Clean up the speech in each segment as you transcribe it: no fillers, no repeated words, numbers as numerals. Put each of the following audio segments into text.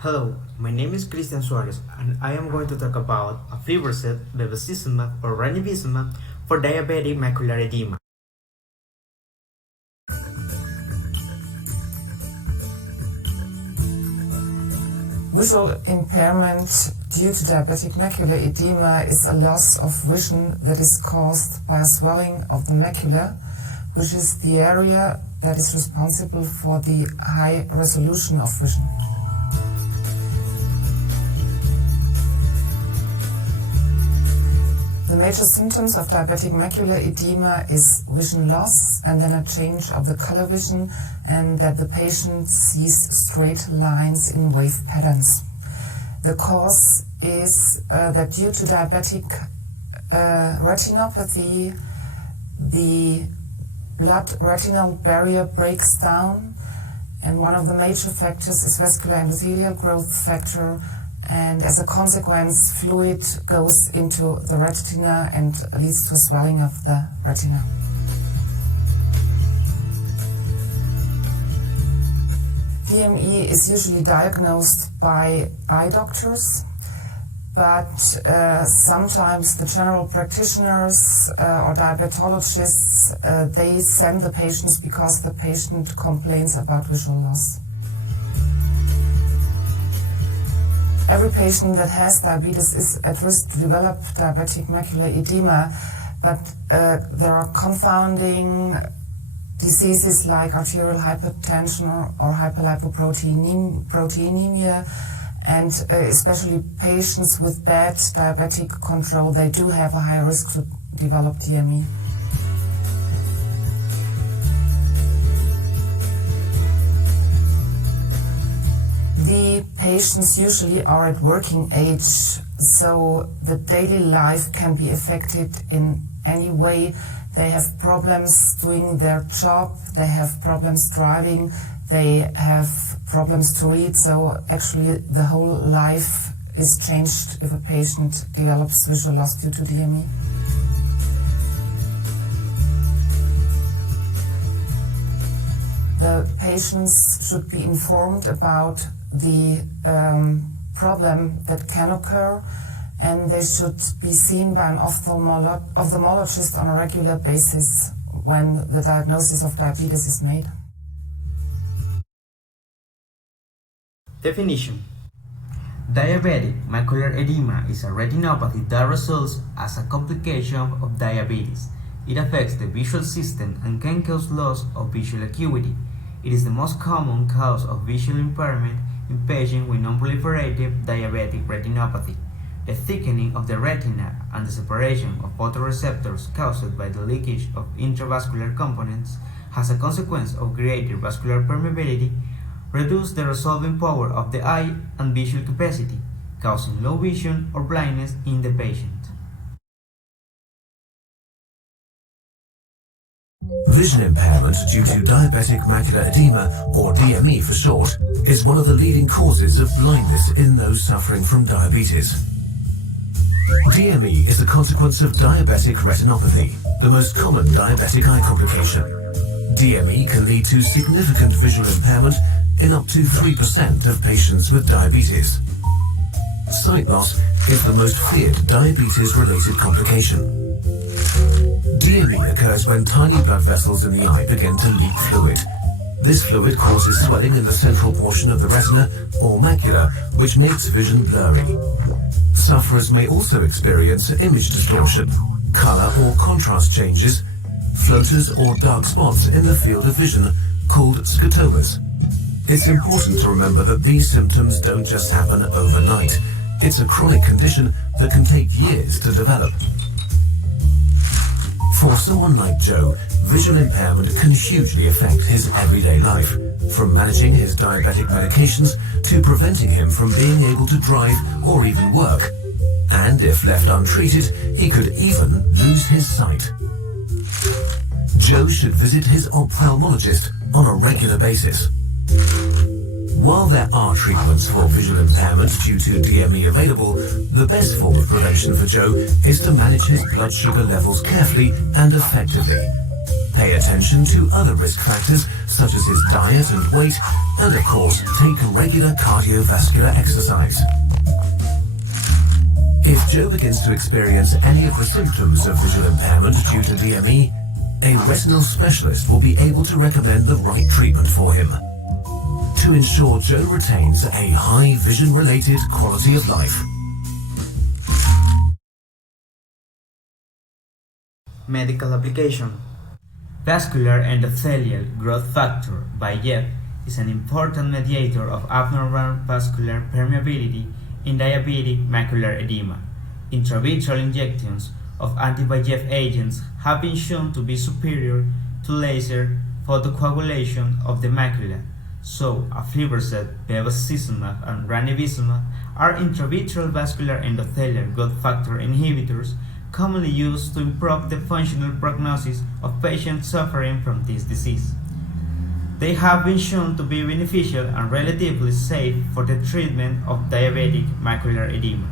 Hello, my name is Christian Suarez and I am going to talk about Aflibercept, Bevacizuman or Ranibizumab for Diabetic Macular Edema. Visual impairment due to diabetic macular edema is a loss of vision that is caused by a swelling of the macula, which is the area that is responsible for the high resolution of vision. The major symptoms of diabetic macular edema is vision loss and then a change of the color vision, and that the patient sees straight lines in wave patterns. The cause is that due to diabetic retinopathy, the blood retinal barrier breaks down, and one of the major factors is vascular endothelial growth factor, and as a consequence fluid goes into the retina and leads to swelling of the retina. DME is usually diagnosed by eye doctors, but sometimes the general practitioners or diabetologists, they send the patients because the patient complains about visual loss. Every patient that has diabetes is at risk to develop diabetic macular edema, but there are confounding diseases like arterial hypertension or hyperlipoproteinemia, and especially patients with bad diabetic control, they do have a high risk to develop DME. The patients usually are at working age, so the daily life can be affected in any way. They have problems doing their job, they have problems driving, they have problems to read, so actually the whole life is changed if a patient develops visual loss due to DME. The patients should be informed about the problem that can occur, and they should be seen by an ophthalmologist on a regular basis when the diagnosis of diabetes is made. Definition: Diabetic macular edema is a retinopathy that results as a complication of diabetes. It affects the visual system and can cause loss of visual acuity. It is the most common cause of visual impairment in patients with non-proliferative diabetic retinopathy. The thickening of the retina and the separation of photoreceptors caused by the leakage of intravascular components has a consequence of greater vascular permeability, reduce the resolving power of the eye and visual capacity, causing low vision or blindness in the patient. Vision impairment due to diabetic macular edema, or DME for short, is one of the leading causes of blindness in those suffering from diabetes. DME is the consequence of diabetic retinopathy, the most common diabetic eye complication. DME can lead to significant visual impairment in up to 3% of patients with diabetes. Sight loss is the most feared diabetes-related complication. DME occurs when tiny blood vessels in the eye begin to leak fluid. This fluid causes swelling in the central portion of the retina or macula, which makes vision blurry. Sufferers may also experience image distortion, color or contrast changes, floaters or dark spots in the field of vision called scotomas. It's important to remember that these symptoms don't just happen overnight. It's a chronic condition that can take years to develop. For someone like Joe, visual impairment can hugely affect his everyday life, from managing his diabetic medications to preventing him from being able to drive or even work. And if left untreated, he could even lose his sight. Joe should visit his ophthalmologist on a regular basis. While there are treatments for visual impairment due to DME available, the best form of prevention for Joe is to manage his blood sugar levels carefully and effectively. Pay attention to other risk factors such as his diet and weight, and of course, take regular cardiovascular exercise. If Joe begins to experience any of the symptoms of visual impairment due to DME, a retinal specialist will be able to recommend the right treatment for him to ensure Joe retains a high vision-related quality of life. Medical application. Vascular endothelial growth factor, VEGF, is an important mediator of abnormal vascular permeability in diabetic macular edema. Intravitreal injections of anti-VEGF agents have been shown to be superior to laser photocoagulation of the macula, so Aflibercept, Bevacizuman, and Ranibizumab are intravitreal vascular endothelial growth factor inhibitors commonly used to improve the functional prognosis of patients suffering from this disease. They have been shown to be beneficial and relatively safe for the treatment of diabetic macular edema.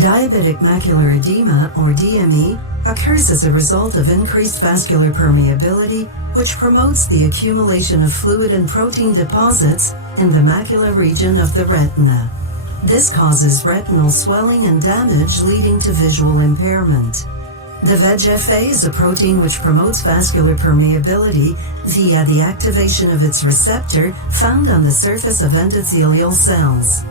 Diabetic macular edema, or DME, occurs as a result of increased vascular permeability, which promotes the accumulation of fluid and protein deposits in the macular region of the retina. This causes retinal swelling and damage, leading to visual impairment. The VEGF-A is a protein which promotes vascular permeability via the activation of its receptor found on the surface of endothelial cells.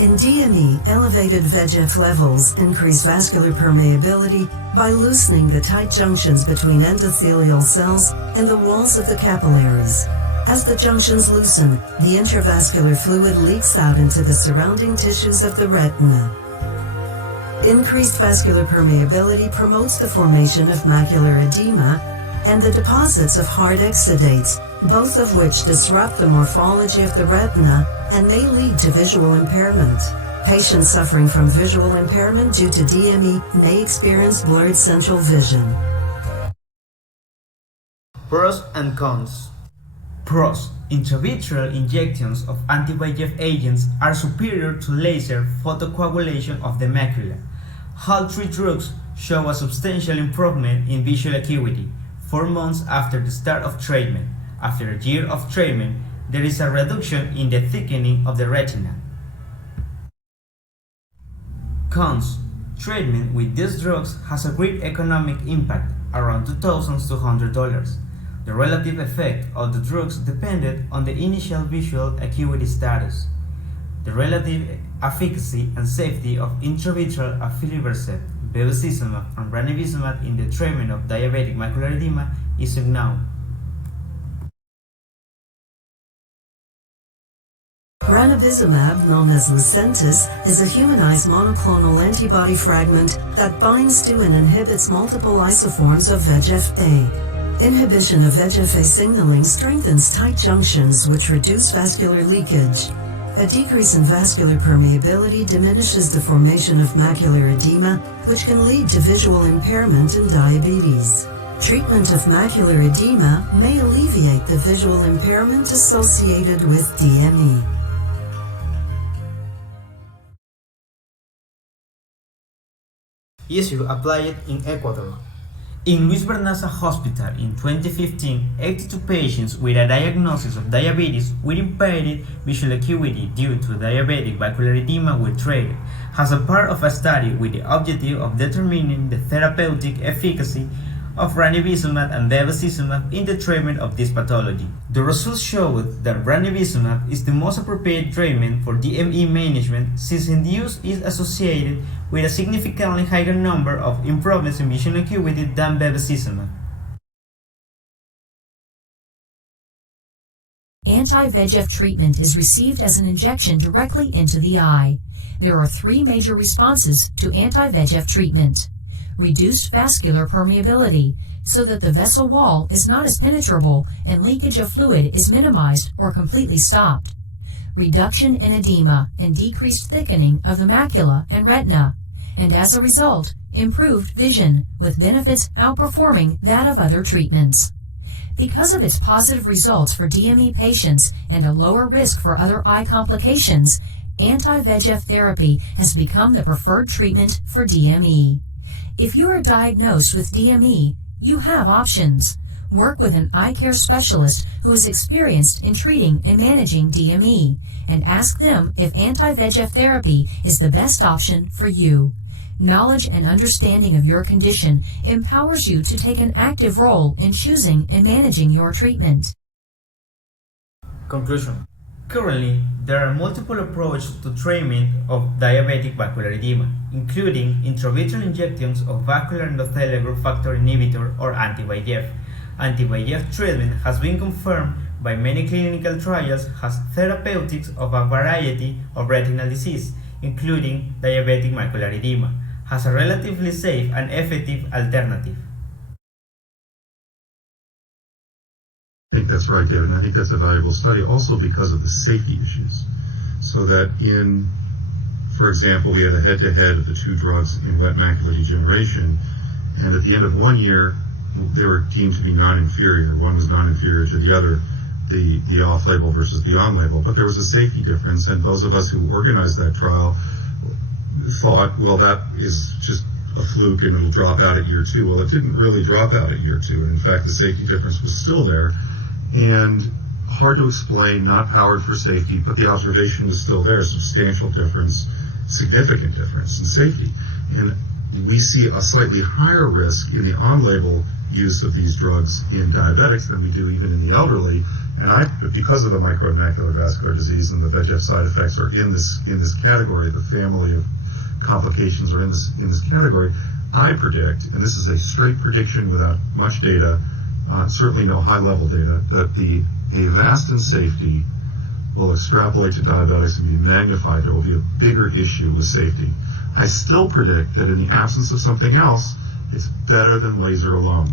In DME, elevated VEGF levels increase vascular permeability by loosening the tight junctions between endothelial cells and the walls of the capillaries. As the junctions loosen, the intravascular fluid leaks out into the surrounding tissues of the retina. Increased vascular permeability promotes the formation of macular edema and the deposits of hard exudates, both of which disrupt the morphology of the retina and may lead to visual impairment. Patients suffering from visual impairment due to DME may experience blurred central vision. Pros and cons. Pros. Intravitreal injections of anti-VEGF agents are superior to laser photocoagulation of the macula. All three drugs show a substantial improvement in visual acuity 4 months after the start of treatment. After a year of treatment, there is a reduction in the thickening of the retina. Cons. Treatment with these drugs has a great economic impact, around $2,200. The relative effect of the drugs depended on the initial visual acuity status. The relative efficacy and safety of intravitreal Aflibercept, Bevacizuman, and Ranibizumab in the treatment of diabetic macular edema is unknown. Ranibizumab, known as Lucentis, is a humanized monoclonal antibody fragment that binds to and inhibits multiple isoforms of VEGF-A. Inhibition of VEGF-A signaling strengthens tight junctions, which reduce vascular leakage. A decrease in vascular permeability diminishes the formation of macular edema, which can lead to visual impairment in diabetes. Treatment of macular edema may alleviate the visual impairment associated with DME. Issua applied in Ecuador. In Luis Bernaza Hospital in 2015, 82 patients with a diagnosis of diabetes with impaired visual acuity due to diabetic macular edema were treated as a part of a study with the objective of determining the therapeutic efficacy of Ranibizumab and Bevacizuman in the treatment of this pathology. The results showed that Ranibizumab is the most appropriate treatment for DME management since its use is associated with a significantly higher number of improvements in vision acuity than Bevacizuman. Anti-VEGF treatment is received as an injection directly into the eye. There are 3 major responses to anti-VEGF treatment. Reduced vascular permeability, so that the vessel wall is not as penetrable and leakage of fluid is minimized or completely stopped. Reduction in edema and decreased thickening of the macula and retina, and as a result, improved vision, with benefits outperforming that of other treatments. Because of its positive results for DME patients and a lower risk for other eye complications, anti-VEGF therapy has become the preferred treatment for DME. If you are diagnosed with DME, you have options. Work with an eye care specialist who is experienced in treating and managing DME, and ask them if anti-VEGF therapy is the best option for you. Knowledge and understanding of your condition empowers you to take an active role in choosing and managing your treatment. Conclusion. Currently, there are multiple approaches to treatment of diabetic macular edema, including intravitreal injections of vascular endothelial growth factor inhibitor or anti-VEGF. Anti-VEGF treatment has been confirmed by many clinical trials as therapeutics of a variety of retinal disease, including diabetic macular edema, has a relatively safe and effective alternative. I think that's right, David, and I think that's a valuable study also because of the safety issues. So that for example, we had a head-to-head of the two drugs in wet macular degeneration, and at the end of 1 year, they were deemed to be non-inferior. One was non-inferior to the other, the off-label versus the on-label, but there was a safety difference, and those of us who organized that trial thought, well, that is just a fluke and it'll drop out at year 2. Well, it didn't really drop out at year 2, and in fact, the safety difference was still there, and hard to explain, not powered for safety, but the observation was still there, substantial difference, significant difference in safety. And we see a slightly higher risk in the on-label use of these drugs in diabetics than we do even in the elderly. And because of the micro macular vascular disease and the VEGF side effects are in this category, the family of complications are in this category, I predict, and this is a straight prediction without much data, certainly no high-level data, that the Avastin safety will extrapolate to diabetics and be magnified. There will be a bigger issue with safety. I still predict that in the absence of something else, it's better than laser alone.